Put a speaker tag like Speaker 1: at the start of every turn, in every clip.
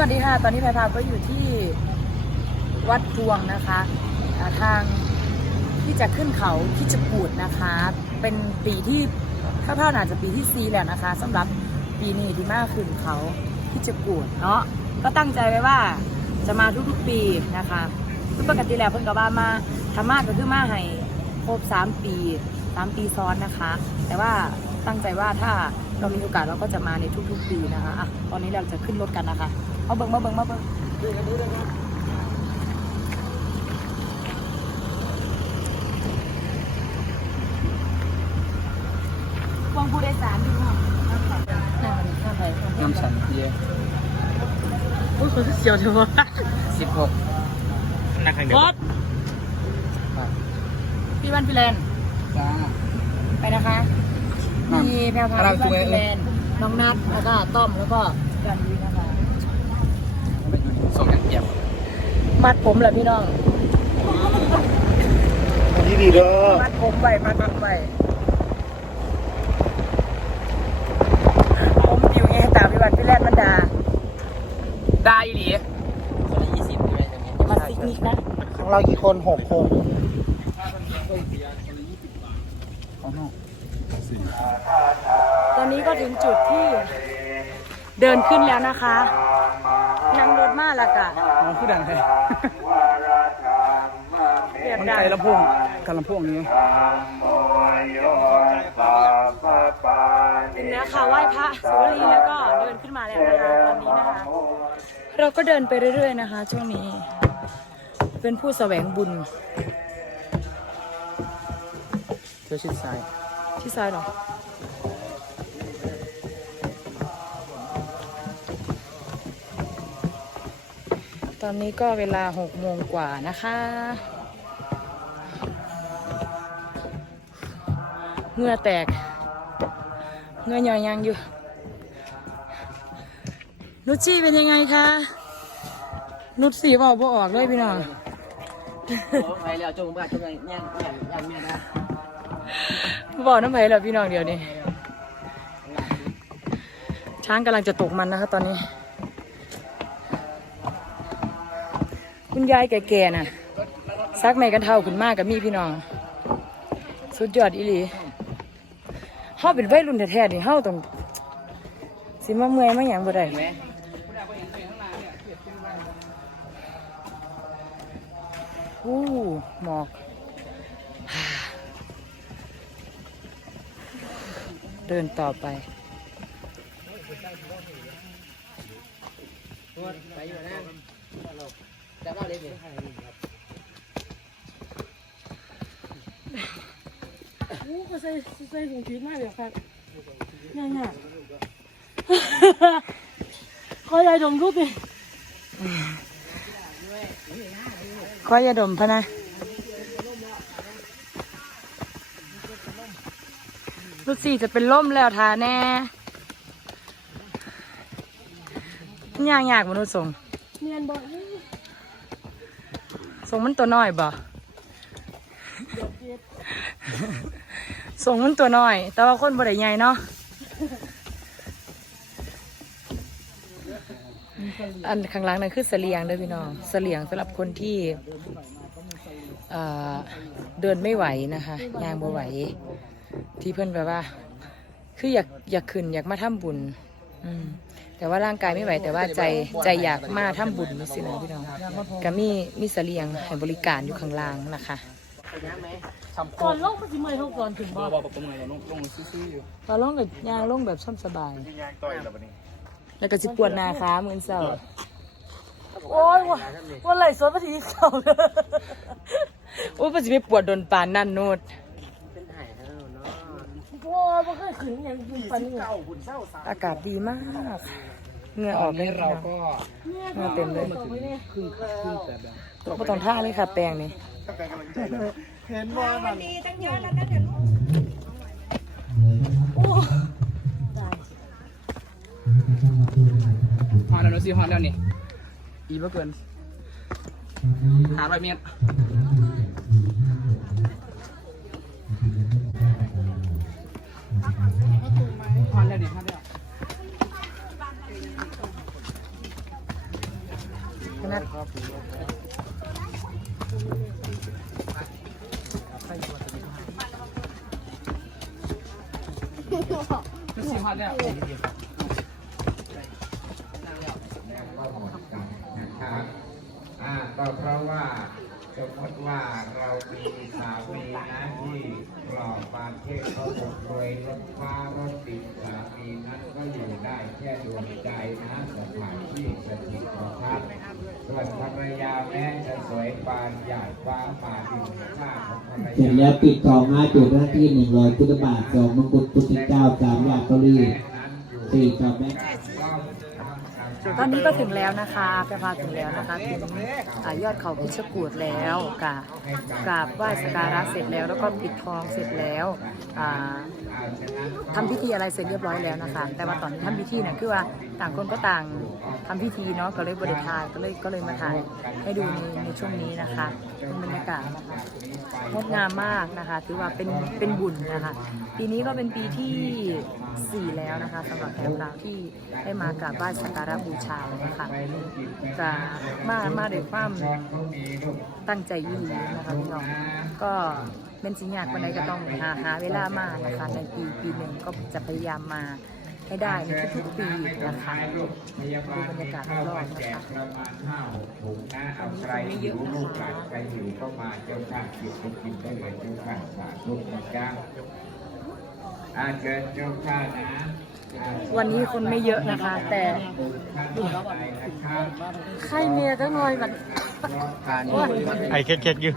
Speaker 1: วัสดีค่ะ ตอนนี้แพรพาก็อยู่ที่วัดพวงนะคะทางที่จะขึ้นเขาที่จะกูดนะคะ เป็นปีที่ถ้าพลาดอาจจะปีที่ซีแล้วนะคะสำหรับปีนี้ที่มาขึ้นเขาที่จะกูดเนาะก็ตั้งใจไว้ว่าจะมาทุกๆปีนะคะซึ่งปกติแล้วเพิ่นก็ว่ามาทำมากก็คือมาให้ครบสามปีสามปีซ้อนนะคะ แต่ว่าตั้งใจว่าถ้าเรามีโอกาสเราก็จะมาในทุกๆปีนะคะอะตอนนี้เราจะขึ้นรถกันนะคะ มาเบิ่งมาเบิ่งมาเบิ่งวงผู้โดยสารดีมากน้ำใสน้ำใส
Speaker 2: น้ำฉันเยอะ
Speaker 1: โอ้ยคนเสียวเถอะวะ
Speaker 2: สิบหกนักแข่งเดี
Speaker 1: ร
Speaker 2: ยว
Speaker 1: ถพี่วันพี่แลนด์
Speaker 2: จ้า
Speaker 1: ไปนะคะ
Speaker 2: อะ
Speaker 1: มีแพรวพา
Speaker 2: เรา
Speaker 1: พี่วัน
Speaker 2: จูง
Speaker 1: พี่
Speaker 2: เอ
Speaker 1: แล
Speaker 2: ง
Speaker 1: นด์น้องนัทแล้วก็ต้อมแล้วก็จันดีนะ คะ
Speaker 2: ส่งอย่างเกียบ
Speaker 1: มัดผมเหรอพี่น้อง
Speaker 3: ดีดีเด้อ
Speaker 1: มัดผมไว้มัดผมไว้ผมอยู่ไงตามพี่วันพี่แลนด์มันด่า
Speaker 2: ได้อีหลีคนละยี่สิบด้วยตรงนี้
Speaker 1: อย่ามาซิกนิกนะ
Speaker 3: ของเรากี่คนหกคน
Speaker 1: ตอนนี้ก็ถึงจุดที่เดินขึ้นแล้วนะคะนั่งรถมา และกะ
Speaker 2: น้องผู้ดังใคร
Speaker 1: เรียบ
Speaker 2: มัน
Speaker 1: ดั
Speaker 2: ไก
Speaker 1: ง
Speaker 2: ลลำโพงกันลำโพงนี้
Speaker 1: ถึงแล้วค่ะไหว้พระศิวลีแล้วก็เดินขึ้นมาแล้วนะคะตอนนี้นะคะ เราก็เดินไปเรื่อยๆนะคะ ช่วงนี้ เป็นผู้แสวงบุญ
Speaker 2: เที่ยวชิดซ้าย
Speaker 1: ที่ซ้ายเหรอ ตอนนี้ก็เวลาหกโมงกว่านะคะเหงื่อแตกเหงื่อหย่อยยังอยู่ นุชชี่เป็นยังไงคะ นุชสีบอกบ่ออกเลยพี่น้อง
Speaker 2: ไปแล้วจงบ้าจงไงย่างย่างย่างเมียนะ
Speaker 1: บอกน้ำไผ่เหรอพี่น้องเดี๋ยวนี้ ช้างกำลังจะตกมันนะคะตอนนี้ คุณยายแก่ๆน่ะซักไม่กันเท่าขึ้นมากกับมีพี่น้อง สุดยอดอีหลีเฮาเป็นวัยรุ่นแท้ๆนี่เฮาต้องสิมาเมื่อยมาหยังบ่ได้
Speaker 2: ไหม
Speaker 1: อู้หมอกเดินต่อไป
Speaker 2: ไปอยู่นะ จับเราเลยสิ
Speaker 1: อู้ก็ใส่ใส่ถุงชีสมากเลยครับง่ายง่ายขอยาดมทุกทีขอยาดมพะนะลูกสี่จะเป็นล่มแล้วทาแน่ยากยากมนุษย์ส่ง
Speaker 4: เนียนบอก
Speaker 1: ส่งมันตัวน้อยบ่ส่งมันตัวน้อย แต่ว่าคนบ่ได้ใหญ่เนาะอันข้างหลังนั่นคือเสลียงเด้อพี่น้องเสลียงสำหรับคนที่เดินไม่ไหวนะคะยางบ่ไหว ที่เพื่อนแบบว่า คืออยากอยากขึ้นอยากมาทำบุญ อืม แต่ว่าร่างกายไม่ไหวแต่ว่าใจใจอยากมาทำบุญนี่สินะพี่น้องก็มีมีเสลียงให้บริการอยู่ข้างล่างนะคะ
Speaker 2: ทำโค
Speaker 4: ก่อนโลกมันสิเมื่อยเท่าก่อนถึง
Speaker 2: บ
Speaker 4: บ่
Speaker 2: อกบอกผมหน่อยลงลงซื่อๆอยู่
Speaker 1: ตอนลงกับยางลงแบบช่ำสบายแล้วก็สิปวดหนาขามือเศร้าโอ้ยว่าว่าไหลสดมาทีเข่าเลยโอ้ยมันสิไปปวดโดนปานนั่นโนด
Speaker 4: พ่อบ่เคยขึ้นอย่างยิงปันนี่
Speaker 1: อากาศดีมาก เหงื่อออกเลย
Speaker 2: เรา
Speaker 1: เรา
Speaker 2: ก็
Speaker 1: เหงื่อเต็มเลย
Speaker 2: ครึ่งครึ่งแต่แบบ
Speaker 1: ไม่ต้องท่าเลยค่ะ แปรงนี่
Speaker 3: เห็นว่ามัน
Speaker 2: ฮอนแล้วนะสิฮอนแล้วนี่อีบ่เกินหาร้อยเมตรฮอนแล้วนี่ฮอนแล้ว
Speaker 1: นาด
Speaker 2: รู้สิฮอตแล้ว
Speaker 5: ก็หมดกันนะครับอ่าก็เพราะว่าสมมติว่าเรามีสามีนะที่ปล อบประเทศเขาหมดรวยรถฟ้ารถติดสามีนั้นก็อยู่ได้แค่ดวงใจนะสถานที่สถิตของท่านส่วนภรรยาแม้จะสวยปานหยาดฟ้าผ่าดินข้าของภรร
Speaker 6: เสร็จ
Speaker 5: ยา
Speaker 6: แล้วปิดกองห้าจุดหน้าที่หนึ่งร้อยพุทธบาทสองมงกุฎพุทธเจ้าสามหลักเกาหลีสี่จอบแม่
Speaker 1: ตอนนี้ก็ถึงแล้วนะคะไปพาถึงแล้วนะคะถึงอ่ยอดเขาพิชกูดแล้วกับกราบไหว้สการะเสร็จแล้ว แล้วก็ปิดทองเสร็จแล้วทำทำพิธีอะไรเสร็จเรียบร้อยแล้วนะคะ แต่ว่าตอนนี้ทำพิธีเนี่ยคือว่า ต่างคนก็ต่างทำพิธีเนาะก็เลยบริทายก็เลยก็เลยมาถ่ายให้ดูในในช่วงนี้นะคะเป็นบรรยากาศนะคะงดงามมากนะคะ ถือว่าเป็นเป็นบุญนะคะปีนี้ก็เป็นปีที่สี่แล้วนะคะสำหรับแถวเราที่ได้มากราบไหว้สักการะบูชานะคะจะมามาด้วยความตั้งใจยิ่งนะคะพี่น้องก็เป็นสิ่งยากวันใดก็ต้องหาหาเวลามานะคะในปีปีหนึ่งก็จะพยายามมา ให้ได้ในทุกๆปีนะคะดูบรรยากาศรอบๆนะคะ
Speaker 5: ประมาณห้าหกถุงนะเอาใครหิวลูกหลานใครหิวก็มาเจ้าค่ะหยิบไปกินได้เลยเจ้าค่ะสาธุนะจ๊ะอาเชิญเจ้าค่ะนะอ่า
Speaker 1: วันนี้คนไม่เยอะนะคะ แต่
Speaker 5: ท่านต่อไปนะครับ
Speaker 1: ไข่เมียก็น้อยมัน
Speaker 3: ไอ้เค็ดๆอยู่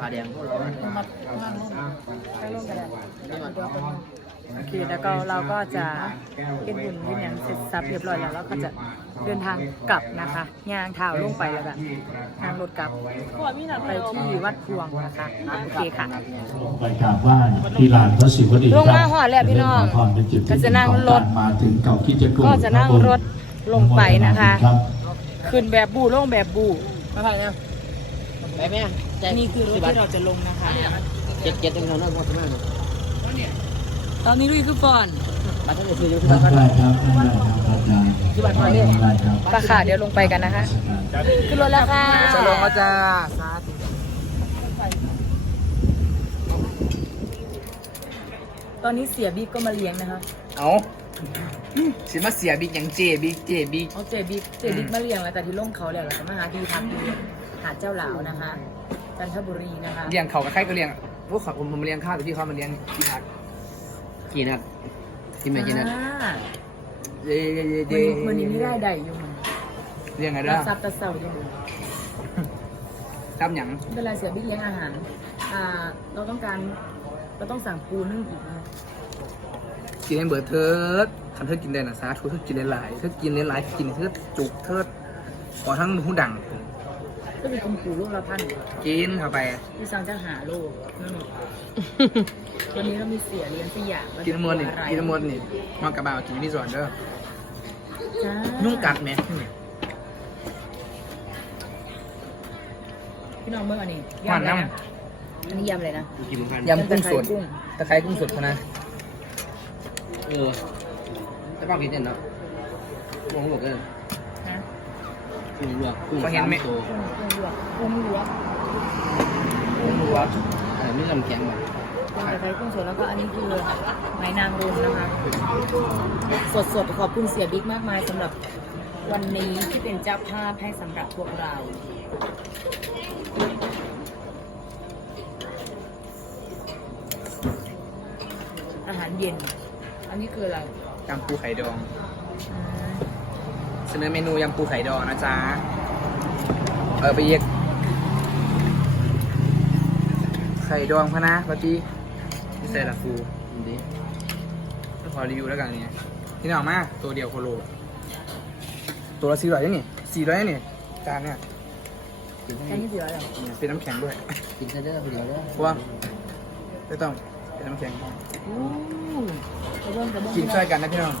Speaker 5: ผาแดง
Speaker 1: โอเค แล้วก็เราก็จะเป็นบุญวิญญาณเสร็จสับเรียบร้อยแล้วเราก็จะเดินทางกลับนะคะย่างเท้าลงไปแล้วก็ทางรถกลับไปที่วัดพวงนะคะโอเคค่ะ
Speaker 7: ไปกราบไหว้ที่ลานพระศิวดี
Speaker 1: ลงมาหอดแล้วพี่น้อง
Speaker 7: ขพรเป็นจุด
Speaker 1: ก็จะนั่งรถ
Speaker 7: มาถึงเก่าคิดจะกู
Speaker 1: ก็จะนั่งรถลงไปนะคะ
Speaker 7: รับ
Speaker 1: ขึ้นแบบบูลงแบบบู
Speaker 2: มาถ่ายเนี่ยไปแม่
Speaker 1: นี่คือรถที่เราจะลงนะคะ
Speaker 2: เจ็ดเจ็ดจังเลยนะพ่อสมัยเนาะ
Speaker 1: ตอนนี้ลุยคือฟอน
Speaker 2: บัตรท่านจะซื้ออยู่ที่
Speaker 7: ท่า
Speaker 2: บ้านน
Speaker 7: ได้ครับท่านได้ครับอาจารย์
Speaker 2: ที่บ้านพ่อเนี่ย
Speaker 7: ท่านได้ครับ
Speaker 1: ปะค่ะเดี๋ยวลงไปกันนะคะขึ้นรถแล้วค่ะ
Speaker 2: จะลงก็จะสาธุ
Speaker 1: ตอนนี้เสียบิ๊กก็มาเลี้ยงนะคะ
Speaker 2: เอาสิมาเสียบิ๊กอย่างเจบิ๊กเจบิ๊ก
Speaker 1: เอาเจบิ๊กเจบิ๊กมาเลี้ยงแล้วแต่ที่ลงเขาแล้วเราจะมาหาที่พักอยู่หาดเจ้าหลาวนะคะจันทบุรีนะคะ
Speaker 2: เลี้ยงเขากับใครก็เลี้ยงพวกเขาผมผมเลี้ยงข้าวแต่พี่เขามาเลี้ยงที่พัก กี่นัดที่แม่กี่นัด
Speaker 1: อ่า
Speaker 2: เย่เย่เย่
Speaker 1: วัน
Speaker 2: เย่
Speaker 1: นี้วันนี้ไม่ได้ใดอยู่มัน
Speaker 2: เลี้ยงไง
Speaker 1: รั
Speaker 2: เด้
Speaker 1: บ
Speaker 2: อ
Speaker 1: ทรัพย์ตะเสาอยู่
Speaker 2: ทำหยัง
Speaker 1: เวลาเสียบิ๊กเลี้ยงอาหาร อ่า เราต้องการ เราต้องสั่งปูนึ่งอีกนะ
Speaker 2: กินให้เบิดเถิดคันเธอกินได้นะสาธุเธอกินได้หลายเธอกินได้หลายกินเธอจุกเธอขอทั้งหูดัง
Speaker 1: ก็มีคุณปู่ลูกละพัน
Speaker 2: กินเข้าไป
Speaker 1: ที่สั่งจะหาโลกนั่นเองวันนี้เรามีเสียเลี้ยงสยาม
Speaker 2: กินน้ำมันนี่
Speaker 1: อะไร
Speaker 2: กินน้ำมันนี่มากระบาวกินที่สวนเด้อ
Speaker 1: จ้า
Speaker 2: ยุ่งกัดไหม
Speaker 1: พี่น้องเมื่ออันนี้
Speaker 2: หวาน
Speaker 1: ยำอะไร
Speaker 2: น้
Speaker 1: นะอันนี้ยำอะไรนะำ
Speaker 2: ยำกุ้งสดตะไคร้กุ้งสดเขานะ
Speaker 8: เออแต่ป้ากินเนี่ยเนาะมองหลบเลย
Speaker 1: ฮะ
Speaker 8: กุ้งลวกกุ้ง
Speaker 2: ก็เห็นไหม
Speaker 8: สาตัว
Speaker 1: กุ้งลวกกุ้งลวก
Speaker 2: กุ้งลวก
Speaker 8: เออมีลำแข็งมา
Speaker 1: กุ้งตะไคร้กุ้งสดแล้วก็อันนี้คือไม้นางรมนะคะ สดๆ ขอบคุณเสียบิ๊กมากมายสำหรับวันนี้ที่เป็นเจ้าภาพให้สำหรับพวกเรา อาหารเย็น อันนี้คืออะไร
Speaker 2: ยำปูไข่ดอง เสนอเมนูยำปูไข่ดองนะจ๊ะ เออไปเย็กไข่ดองพะนะปาตี้นี่ใส่ละฟู
Speaker 8: ดี
Speaker 2: ขอรีวิวแล้วกันนี่ที่นี่ออกมาตัวเดียวโคโล ตัวละสี่ร้อยนี่สี่ร้อยนี่จานเนี่ย
Speaker 8: กิน
Speaker 1: อั
Speaker 8: ให้
Speaker 1: นนี้คืออะไร
Speaker 2: เนี่ยเป็นน้ำแข็งด้วย
Speaker 8: กินให้ได้คนเดียวได้
Speaker 2: เพราะว่าไม่ต้องเป็นน้ำแข็ง
Speaker 1: อู้กระเบื้องกระเบื้อง
Speaker 2: กินช่วยกันนะพี่น้อง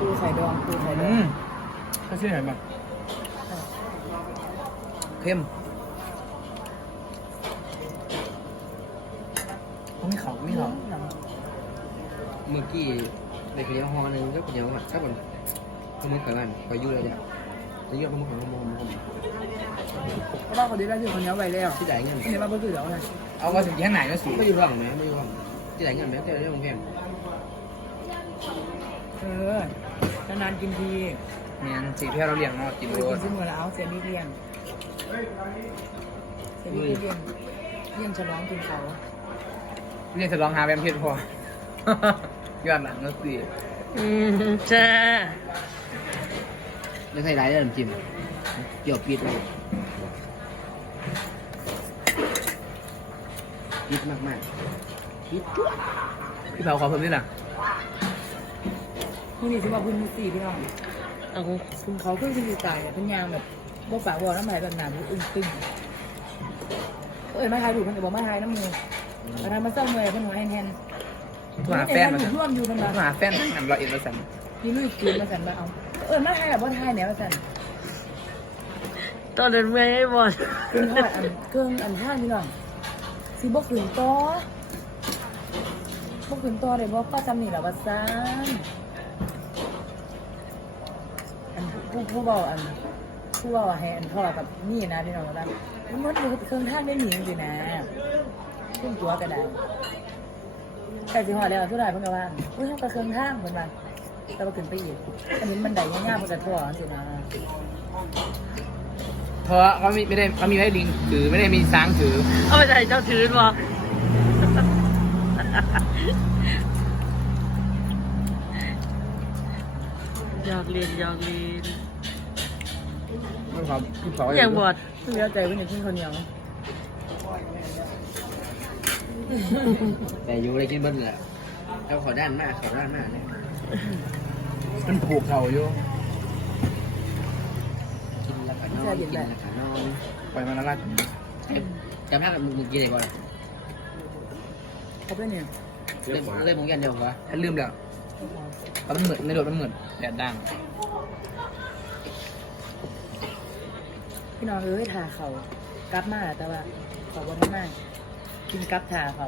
Speaker 1: ปูไข่ดองปูไข่ดอ
Speaker 2: อื
Speaker 1: ง
Speaker 2: มข้าวชื่อไหนบ้างเข้มเขาไม่เขาไม่เขา
Speaker 8: เมื่อกี้ในคนเดียวห้องนึงก็คนเดียวก็แบบสมมติกับมันก็ยุ่งเลยเนี่ยจะเยอะมากของมองมอง
Speaker 1: เพราะว่าคนนี้ได้ที่คนนี้ไว้แล้ว
Speaker 8: ที่ไหนเงิน
Speaker 1: เห็นว่าเพื่อนแล้วไง
Speaker 2: เอามาถึงที่ข้างไหนก็สูง
Speaker 8: ไม่อยู่ร่องไหมไม่อยู่ร่องที่ไหนเงินไหมที่ไหนเรื่องแพง
Speaker 1: เออ นานๆกินที
Speaker 2: เนี่ยสีเพี้ยเราเลี้ยงเนาะกิน
Speaker 1: เค
Speaker 2: โร
Speaker 1: ยกิ
Speaker 2: ส
Speaker 1: นซึ่งเวลาเอาเสียมีเลี้ยงเสียมีเลี้ยงเลี้ยงฉลองกินเขา
Speaker 2: เรียกจะลองหาแบมเพชรพอ ย้อนหลังก็สิ
Speaker 4: อืมจ้า
Speaker 8: ไม่ใช่ไรเรื่องจิ้มเกี่ยวปีดเลยปีดมากมากปีดจุ๊บ
Speaker 2: พี่เผาขอเพิ่มนิดหน่ะ
Speaker 1: นี่นี่คือว่าพื้นที่พี่น้อง
Speaker 4: เอา
Speaker 1: คุณเขาเพิ่งที่ตายเนี่ยเป็นยางแบบบ่ฝากบ่อน้ำลายแบบหนาบุอึ้งตึงเอ้ยมาทายดูมันจะบอกมาทายน้ำมือมาทายมาเศร้าเมื่อยเพิ่นหัวแห้ง
Speaker 2: โทรหาแฟนมา
Speaker 1: มา
Speaker 2: สั่น
Speaker 1: ร่วมอยู่เพิ่น
Speaker 2: โทร
Speaker 1: มา
Speaker 2: หาแฟนอันเราเอ็นมาสั่น
Speaker 1: นี่ลุยคืนมาสั่นมาเอา เอ้ยมาทายแบบว่าทายแนวมาสั่น
Speaker 4: ตอนเดินเมื่อยให้บอล
Speaker 1: คืนทอดอันเครื่องอันท่าพี่น้องสิบ่คืนต่อบ่คืนต่อได้บ่ป้าจำนี่ล่ะว่าซ่า ผู้ผู้เว้าอันผู้เว้าให้อันพ่อกับนี่นะพี่น้องว่ามันมันอยู่เครื่องท่าได้หนีจริงๆนะเครื่องตัวก็ได้แต่สิฮอดแล้วทุกหลายเพิ่นก็ว่าอุ้ยเฮาก็เครื่องทางเพิ่นว่าแต่ว่าขึ้นไปอีกอันนี้มันได้ยากๆเพิ่นก็ทั่วจังซี่นะ
Speaker 2: เพราะเขาไม่ไม่ได้เขามีไว้ลิงถือไม่ได้มีช้างถือ
Speaker 4: เอาไปใส่เจ้าถืนบอ ยากเรียนอยากเรียน
Speaker 2: มันเขาพี่เผา
Speaker 4: อย่างบอด
Speaker 1: เหลือใจเพิ่นอยากกินข้าวเหนียว
Speaker 8: แต่อยู่อะไรกินเบิ้ลแหละเขาขอด้านมากขอด้านมากเนี่ย
Speaker 2: มันผูกเขาอยู่
Speaker 8: กินแล้วก็นอนกินแล้วก็นอน
Speaker 2: ปล่อยมันละลัก
Speaker 8: จำภาพมึงกินอะไรก่อน
Speaker 1: เขาเป็นเนี่ย
Speaker 8: เล่มเล่มมึงยันเดียวเหรอ
Speaker 2: ฉันลืมแล้ว มันเหมือนในโดดมันเหมือนแดดดัง
Speaker 1: พี่น้องเอ้ยทาเขากลับมาแต่ว่าเขาบ่ได้มากินกลับทาเขา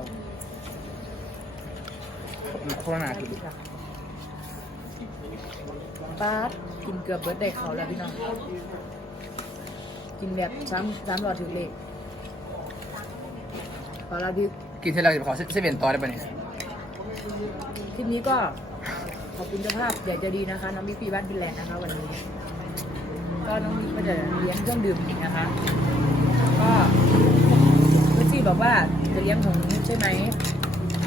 Speaker 2: โคตรหนาคือ
Speaker 1: ป๊าดกินเกือบเบิร์ดได้เขาแล้วพี่น้องกินแบบซ้ำซ้ำรอถึงเลขขอลาพี่
Speaker 2: กินเสร็จแล้วจะขอเซเว่นต่อได้ปะเนี่ย
Speaker 1: คลิปนี้ก็ ขอบคุณเจ้าภาพใหญ่ใจดีนะคะ น้องบิ๊กปีบ้านฟินแลนด์นะคะวันนี้ ก็น้องบิ๊กก็จะเลี้ยงเครื่องดื่มอีกนะคะ ก็เพื่อนที่บอกว่าจะเลี้ยงของใช่ไหม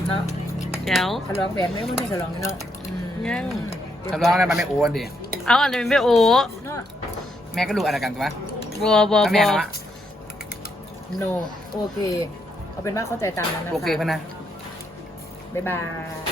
Speaker 1: เนาะ
Speaker 4: เดี๋ยว
Speaker 1: ฉลองแบบไม่ไม่ฉลองเนาะอืม
Speaker 4: ยัง
Speaker 2: ทำร้องได้มาไม่โอนดิ
Speaker 4: เอาอันนี้ไปโอ้
Speaker 1: เนาะ
Speaker 2: แม่ก็ดูอะไรกันตัว
Speaker 4: บัวบัว
Speaker 2: แล้ว
Speaker 4: บั
Speaker 2: แม่
Speaker 4: ว
Speaker 2: นะวะ
Speaker 1: โนโอเค เอาเป็นว่าเข้าใจตามนั้นนะคะ
Speaker 2: โอเคพะนะ
Speaker 1: บ๊ายบาย